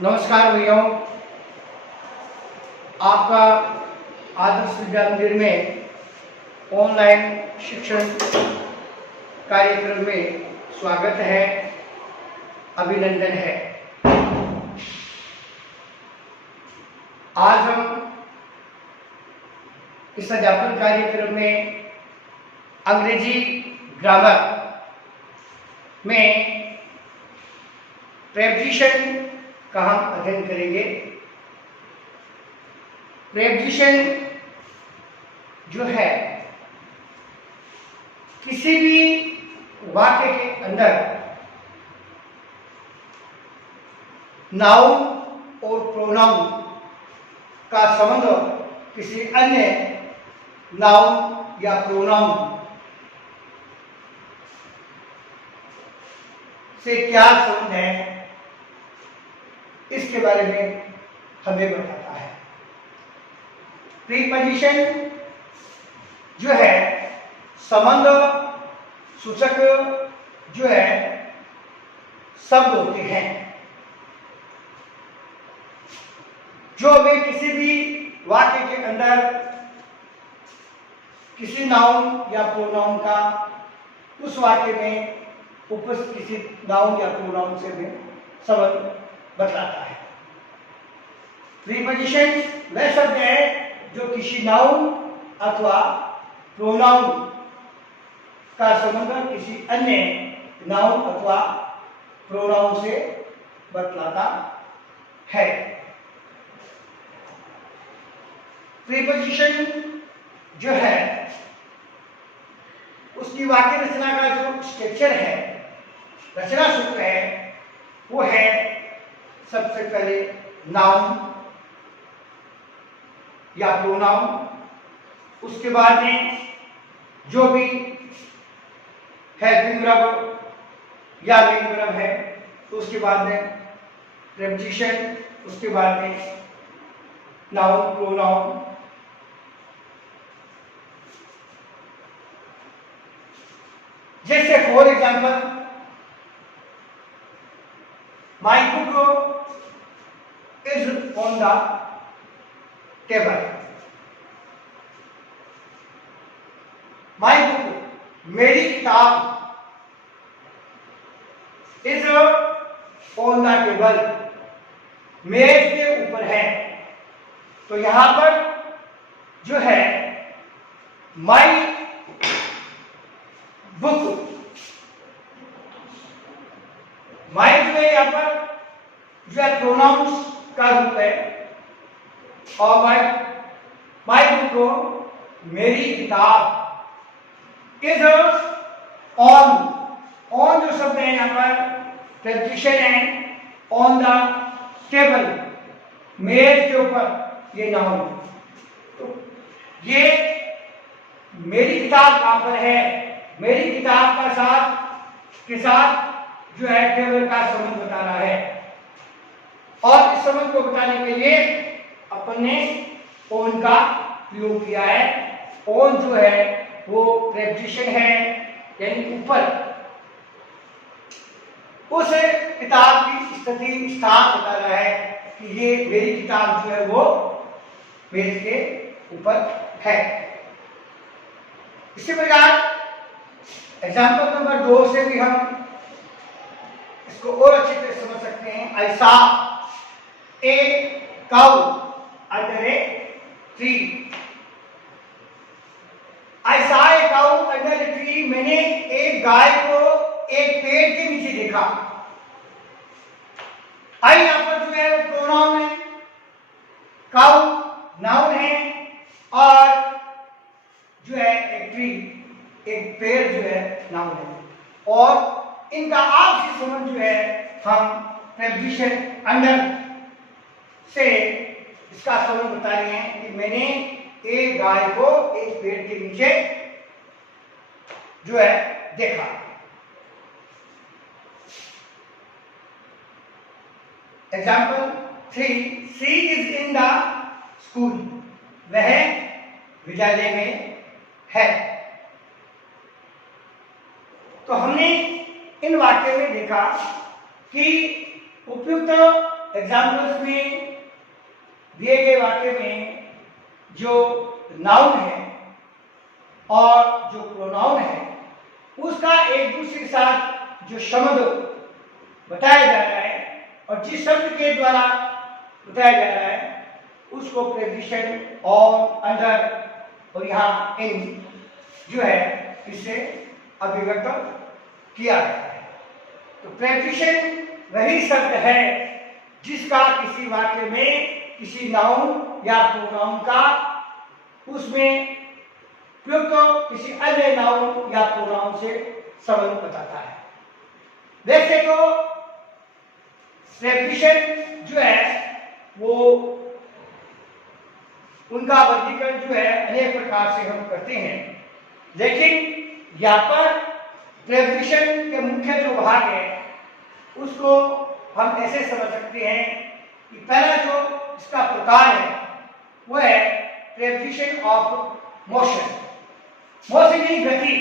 नमस्कार भैया, आपका आदर्श विद्या मंदिर में ऑनलाइन शिक्षण कार्यक्रम में स्वागत है, अभिनंदन है। आज हम इस अध्यापन कार्यक्रम में अंग्रेजी ग्रामर में प्रेपोजिशन का हम अध्ययन करेंगे। प्रेपोजिशन जो है किसी भी वाक्य के अंदर नाउन और प्रोनाउन का संबंध किसी अन्य नाउन या प्रोनाउन से क्या संबंध है, इसके बारे में हमें बताता है। प्रीपोजिशन जो है संबंध सूचक जो है शब्द होते हैं जो हमें किसी भी वाक्य के अंदर किसी नाउन या प्रोनाउन का उस वाक्य में उपस्थित किसी नाउन या प्रोनाउन से भी संबंध बतलाता है। प्रीपोजिशन वह शब्द है जो किसी नाउन अथवा प्रोनाउन का संबंध किसी अन्य नाउन अथवा प्रोनाउन से बतलाता है। प्रीपोजिशन जो है उसकी वाक्य रचना का जो स्ट्रक्चर है, रचना सूत्र है, वो है सबसे पहले नाउन या प्रोनाउन, उसके बाद में जो भी है द्विग्रह या लिंगग्रह है, तो उसके बाद में प्रेपोजिशन, उसके बाद में नाउन प्रोनाउन। जैसे for example my book is on the table. My book, मेरी किताब is on the table, मेज के ऊपर है। तो यहां पर जो है my book, my जो है यहां पर जो है प्रोनाउंस का रूप है, और माई बुक को मेरी किताब इज ऑन, ऑन जो शब्द है यहाँ पर प्रेपोजिशन है, ऑन द टेबल, मेज के ऊपर, ये नाउन। तो ये मेरी किताब कहां पर है, मेरी किताब का साथ के साथ जो है टेबल का संबंध बता रहा है, और इस संबंध को बताने के लिए अपन ने ऑन का प्रयोग किया है। ऑन जो है वो प्रेपोजिशन है, यानी ऊपर, उस किताब की स्थिति स्थान बता रहा है कि ये मेरी किताब जो है वो मेज के ऊपर है। इसी प्रकार एग्जाम्पल नंबर 2 से भी हम इसको और अच्छी तरह समझ सकते हैं। ऐसा a cow under a tree. I saw a cow under a tree. मैंने एक गाय को एक पेड़ के नीचे देखा। आई यहाँ पर जो है वो प्रोनाउन है, काउ नाउन है, और जो है एक ट्री, एक पेड़ जो है नाउन है, और इनका आपसी संबंध जो है हम प्रेपोजिशन अंडर से इसका संबंध बता रहे हैं कि मैंने एक गाय को एक पेड़ के नीचे जो है देखा। Example 3, she is in the school, वह विद्यालय में है। तो हमने इन वाक्य में देखा कि उपयुक्त एग्जाम्पल्स में दिए गए वाक्य में जो नाउन है और जो प्रोनाउन है उसका एक दूसरे के साथ जो शब्द बताया जा रहा है और जिस शब्द के द्वारा बताया जा रहा है उसको प्रेपोजिशन ऑन, अंडर और यहाँ इन जो है इससे अभिव्यक्त किया गया है। तो प्रेपोजिशन वही शब्द है जिसका किसी वाक्य में किसी नाउन या प्रोनाउन का उसमें प्रयुक्त तो किसी अन्य नाउन या प्रोनाउन से संबंध बताता है। वैसे तो प्रेपोजिशन जो है वो उनका वर्गीकरण जो है अनेक प्रकार से हम करते हैं, लेकिन यहाँ पर प्रेपोजिशन के मुख्य जो भाग है उसको हम ऐसे समझ सकते हैं कि पहला जो इसका प्रकार है वो है प्रेपोजिशन ऑफ मोशन। मोशन की गति,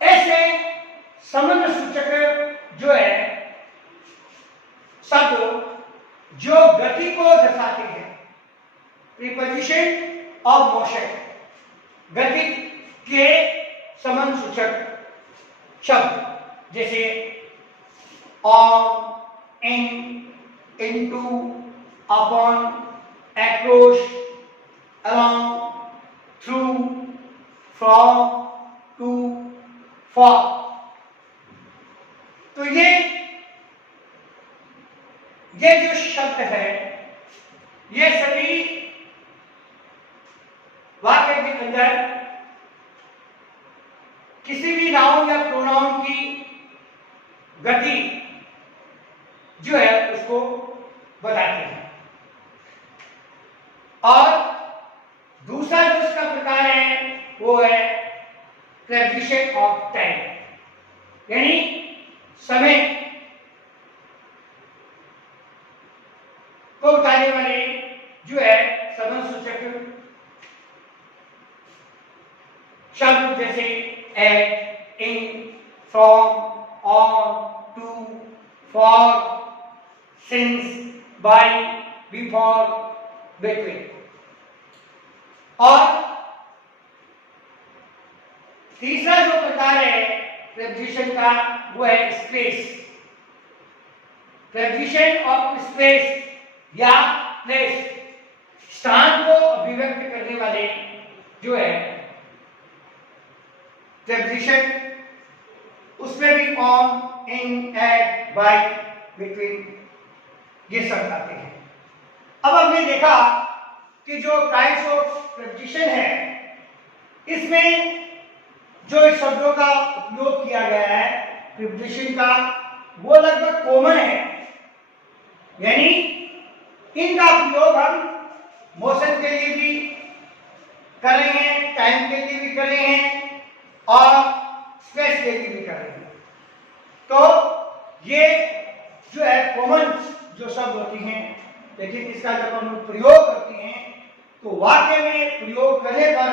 ऐसे संबंध सूचक जो है शब्द जो गति को दर्शाते हैं, प्रीपोजिशन ऑफ मोशन, गति के संबंध सूचक शब्द जैसे on, in, into, upon, across, along, through, from, to, for. तो ये जो शब्द है ये सभी वाक्य के अंदर किसी भी नाउन या प्रोनाउन की गति जो है उसको बताते हैं। और दूसरा जो इसका प्रकार है वो है प्रेपोजिशन ऑफ टाइम, यानी समय को बताने वाले जो है संबंध सूचक शब्द जैसे at, in, from, on, to, for, since, by, before, between. और तीसरा जो प्रकार है प्रेपोजिशन का वो है स्पेस, प्रेपोजिशन ऑफ स्पेस या प्लेस, स्थान को अभिव्यक्त करने वाले जो है प्रेपोजिशन, उसमें भी on, in, at, by, between ये शब्द आते हैं। अब हमने देखा कि जो टाइप्स ऑफ प्रेपोजिशन है इसमें जो शब्दों का उपयोग किया गया है प्रीपोजिशन का वो लगभग कॉमन है, यानी इनका प्रयोग हम मोशन के लिए भी कर रहे हैं, टाइम के लिए भी कर रहे हैं और स्पेस के लिए भी कर रहे हैं। तो ये जो है कॉमन जो शब्द होती हैं, लेकिन इसका जब हम प्रयोग करते हैं तो वाक्य में प्रयोग करने पर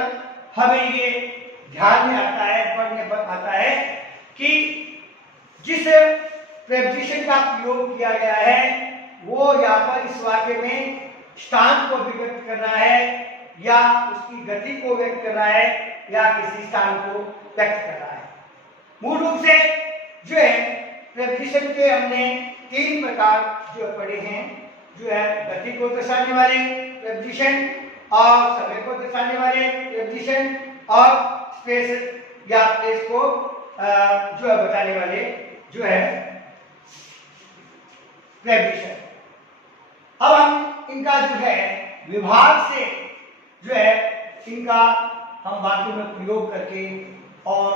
हमें ये ध्यान में आता है, पढ़ने पर आता है कि जिस प्रेपोजिशन का प्रयोग किया गया है वो यहाँ पर इस वाक्य में स्थान को व्यक्त कर रहा है या उसकी गति को व्यक्त कर रहा है या किसी स्थान को व्यक्त कर रहा है। मूल रूप से जो है प्रेपोजिशन के हमने तीन प्रकार जो पढ़े हैं, जो है गति को दर्शाने वाले प्रेपोजिशन और समय को दर्शाने वाले प्रेपोजिशन और स्पेस या प्लेस को जो है बताने वाले जो है प्रेपोजिशन। अब हम इनका जो है विभाग से जो है इनका हम वाक्यों में प्रयोग करके और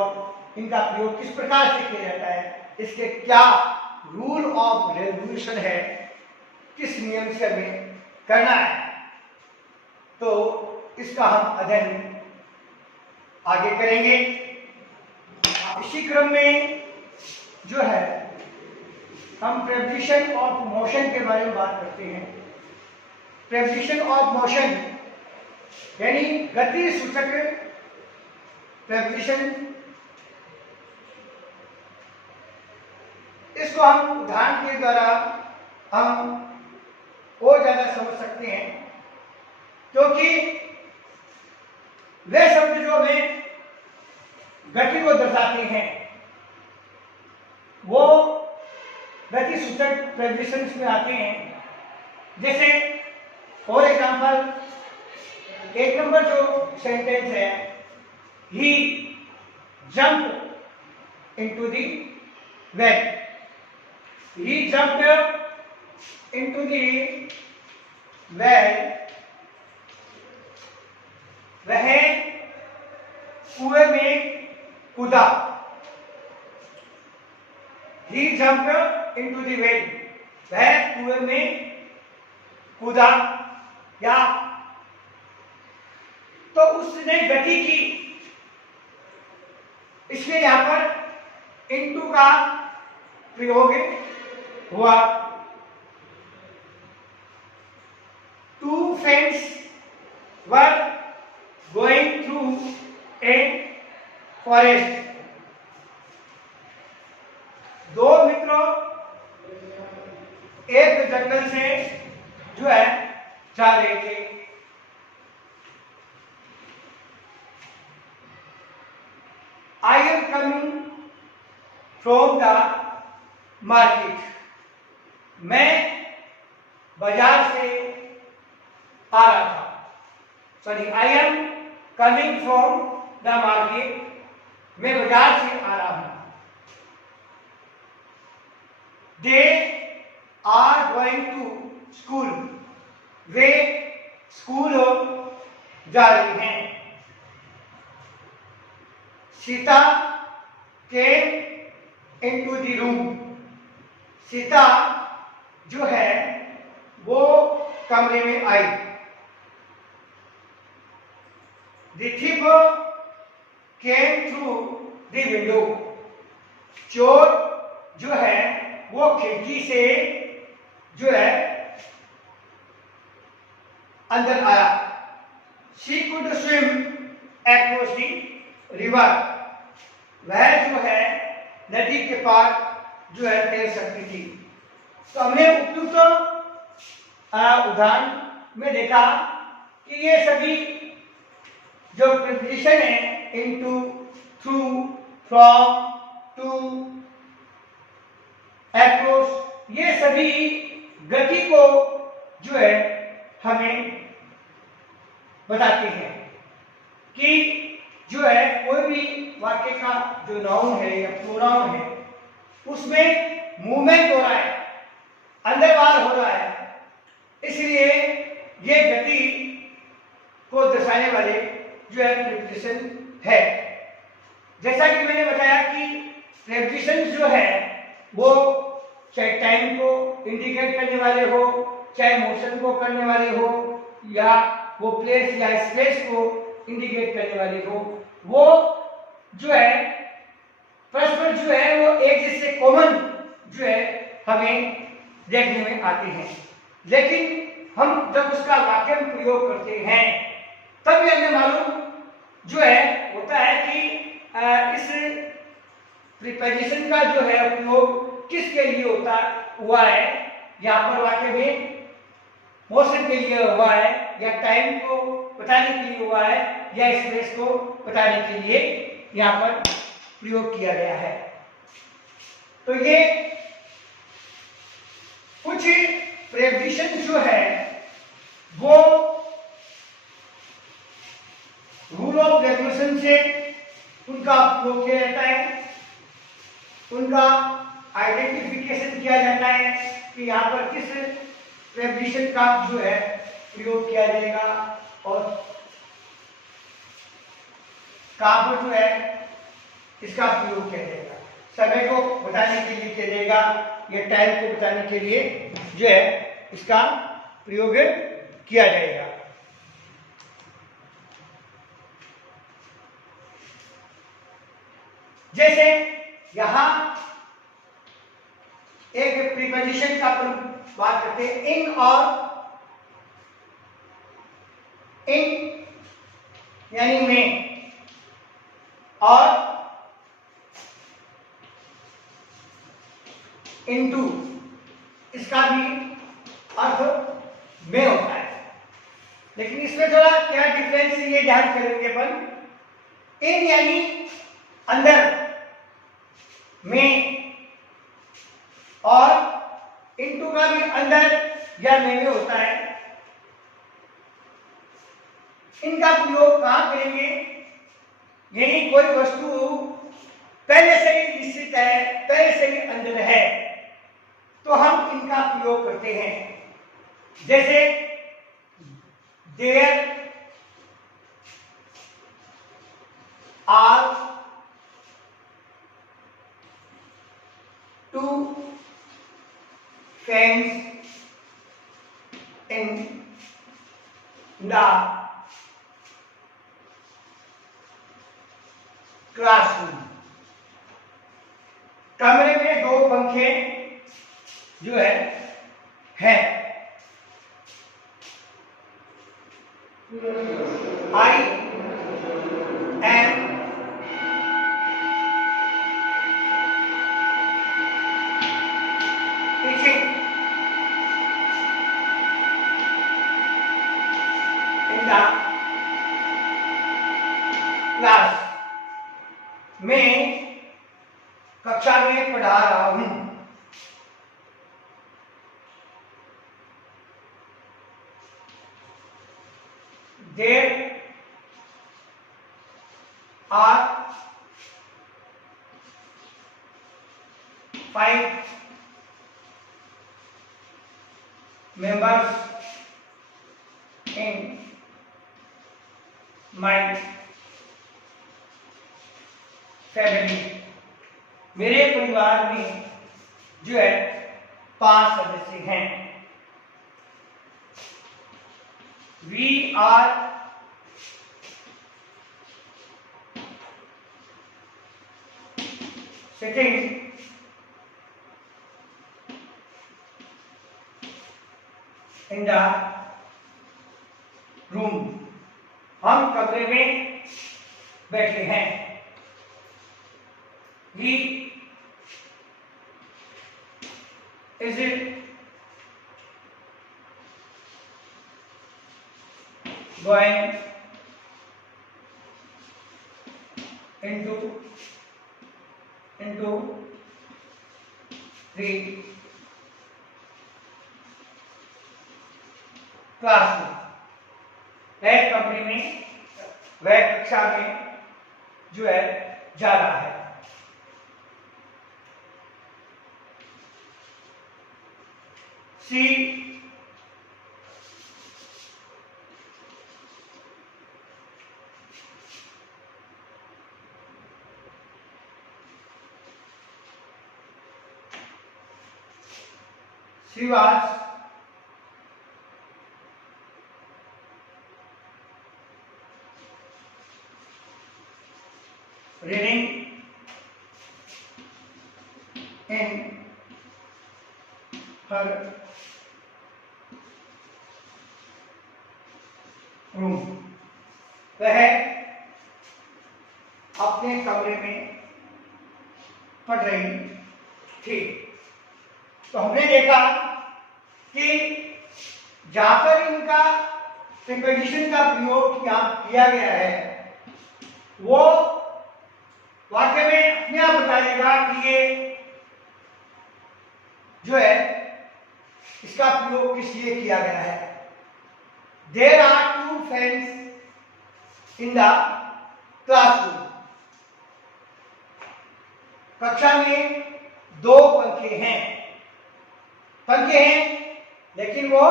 इनका प्रयोग किस प्रकार से किया जाता है, इसके क्या रूल ऑफ रेगुलेशन है, किस नियम से हमें करना है, तो इसका हम अध्ययन आगे करेंगे। इसी क्रम में जो है हम प्रेपोजिशन ऑफ मोशन के बारे में बात करते हैं। प्रेपोजिशन ऑफ मोशन यानी गति सूचक प्रेपोजिशन, इसको हम उदाहरण के द्वारा हम और ज्यादा समझ सकते हैं, क्योंकि वे शब्द जो हमें गति को दर्शाते हैं वो गति सूचक प्रेपोजिशंस में आते हैं। जैसे फॉर एग्जाम्पल, एक नंबर जो सेंटेंस है, he jump into the well. He jumped into the well, वह कुएं में कूदा। He jumped into the well, वह कुएं में कूदा। या तो उसने गति की, इसलिए यहां पर इनटू का प्रयोग हुआ। Two friends were going through a forest, दो मित्रों एक जंगल से जो है जा रहे थे। I am coming from the market, मैं बाजार से आ रहा था। Sorry, I am coming from the market, मैं बाजार से आ रहा हूं। They are going to school, way school जा रही हैं। Sita came into the room, Sita जो है वो कमरे में आई। The thief came through the window, चोर जो है वो खिड़की से जो है अंदर आया। She could swim across the river, वह जो है नदी के पार जो है तैर सकती थी। तो हमने उपयुक्त उदाहरण में देखा कि ये सभी जो प्रीपोजिशन है, into, through, from, to, across, ये सभी गति को जो है हमें बताते हैं कि जो है कोई भी वाक्य का जो नाउन है या प्रोनाउन है उसमें मूवमेंट हो रहा है, अंदर बाहर हो रहा है, इसलिए ये गति को दर्शाने वाले जो है प्रीपोजिशन है। जैसा कि मैंने बताया कि प्रीपोजिशन जो है वो चाहे टाइम को इंडिकेट करने वाले हो, चाहे मोशन को करने वाले हो, या वो प्लेस या स्पेस को इंडिकेट करने वाले हो, वो जो है परस्पर जो है वो एक जैसे कॉमन जो है हमें देखने में आते हैं। लेकिन हम जब उसका वाक्य में प्रयोग करते हैं तब ये हमें मालूम जो है होता है कि इस प्रीपोजिशन का जो है उपयोग किसके लिए होता हुआ है। यहाँ पर वाक्य में मोशन के लिए हुआ है, या टाइम को बताने के लिए हुआ है, या स्पेस को बताने के लिए यहाँ पर प्रयोग किया गया है। तो ये कुछ प्रीपोजिशन जो है वो रूल ऑफ रेगुलेशन से उनका प्रयोग किया जाता है, उनका आइडेंटिफिकेशन किया जाता है कि यहाँ पर किस प्रीपोजिशन का जो है प्रयोग किया जाएगा और कहाँ पर जो है इसका प्रयोग किया जाएगा। समय को बताने के लिए किया जाएगा या टाइम को बताने के लिए जो है इसका प्रयोग किया जाएगा। जैसे यहां एक प्रीपोजिशन का अपन बात करते हैं, इन और इन यानी में, और इनटू, इसका भी अर्थ में होता है। लेकिन इसमें थोड़ा क्या डिफरेंस है ये ध्यान करेंगे अपन। इन यानी अंदर में, और इनटू का भी अंदर या में होता है। इनका प्रयोग कहां करेंगे? यही कोई वस्तु पहले से ही निश्चित है, पहले से ही अंदर है, तो हम इनका प्रयोग करते हैं। जैसे there are two fans in the classroom. कमरे में दो पंखे जो है I am teaching in the class. मैं कक्षा में पढ़ा रहा हूं। There are 5 members in my family। मेरे परिवार में जो है 5 सदस्य हैं। We are sitting in the room। हम कमरे में बैठे हैं। He is going into the classroom. वह कमरे में, वह कक्षा में जो है जा रहा है। सी was reading in her room. वह अपने कमरे में पढ़ रही थी। तो हमने देखा कि जहां पर इनका प्रीपोजिशन का प्रयोग किया गया है, वो वाक्य में अपने आप बताइएगा कि ये जो है इसका प्रयोग किस लिए किया गया है। There are 2 fans in the classroom। कक्षा में 2 पंखे हैं। पंखे हैं लेकिन वो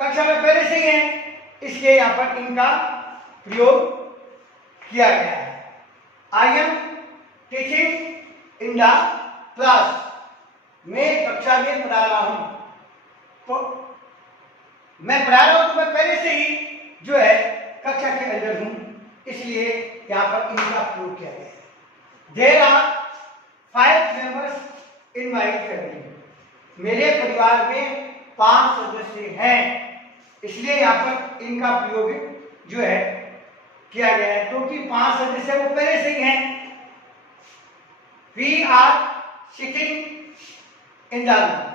कक्षा में पहले से ही हैं, इसलिए यहां पर इनका प्रयोग किया गया है। I am teaching in the class. मैं कक्षा में पढ़ा रहा हूं। तो मैं पढ़ा रहा हूं तो मैं पहले से ही जो है कक्षा के अंदर हूं, इसलिए यहां पर इनका प्रयोग किया गया है। There are 5 members in my family. मेरे परिवार में 5 सदस्य हैं, इसलिए यहाँ पर इनका प्रयोग जो है किया गया है, क्योंकि 5 सदस्य वो पहले से ही हैं। We are sitting in the room.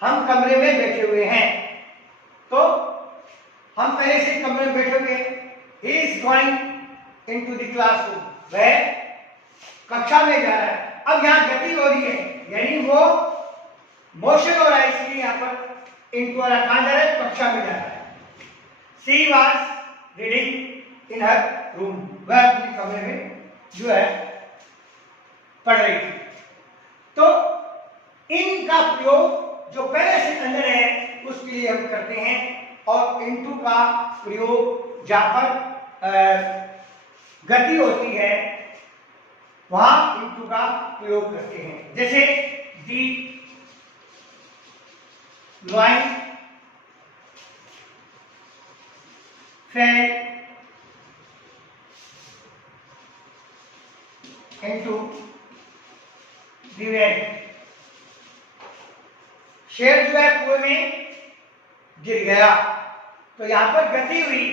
हम कमरे में बैठे हुए हैं। तो हम पहले से कमरे में बैठे हुए, he is going into the classroom, वह कक्षा में जा रहा है। अब यहाँ गति हो रही है, यानी वो मोशन हो रहा है, इसलिए यहाँ पर इनको कहाँ जा रहा है, कक्षा में जा रहा है। She was reading in her room, वह अपने कमरे में जो है पढ़ रही थी। तो इनका प्रयोग जो पहले से अंदर है उसके लिए हम करते हैं, और इनटू का प्रयोग जहां पर गति होती है वहां इनटू का प्रयोग करते हैं। जैसे the lion fell into the well, शेर जो है कुएं में गिर गया। तो यहां पर गति हुई,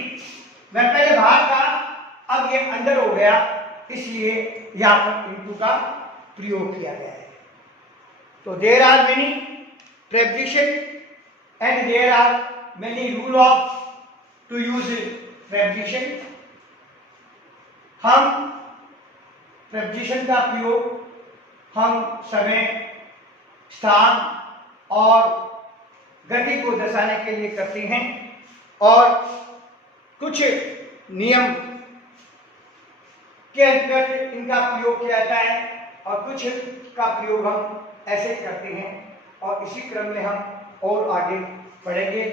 मैं पहले बाहर था, अब ये अंदर हो गया, इसलिए यहां पर इनटू का प्रयोग किया गया है। तो there are many preposition and there are many rule of to use preposition. हम प्रेपोजिशन का प्रयोग हम समय, स्थान और गति को दर्शाने के लिए करते हैं, और कुछ नियम के अंतर्गत इनका प्रयोग किया जाता है, और कुछ का प्रयोग हम ऐसे करते हैं, और इसी क्रम में हम और आगे बढ़ेंगे।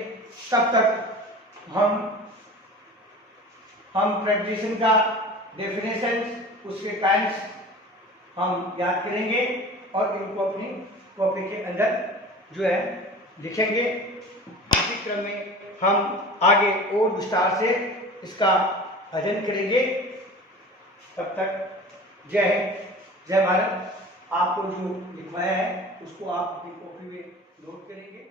तब तक हम प्रेपोजिशन का डेफिनेशन, उसके काइंड्स हम याद करेंगे, और इनको अपनी कॉपी के अंदर जो है लिखेंगे। इसी क्रम में हम आगे और विस्तार से इसका अध्ययन करेंगे। तब तक जय हिंद, जय भारत। आपको जो लिखवाया है उसको आप अपनी कॉपी में नोट करेंगे।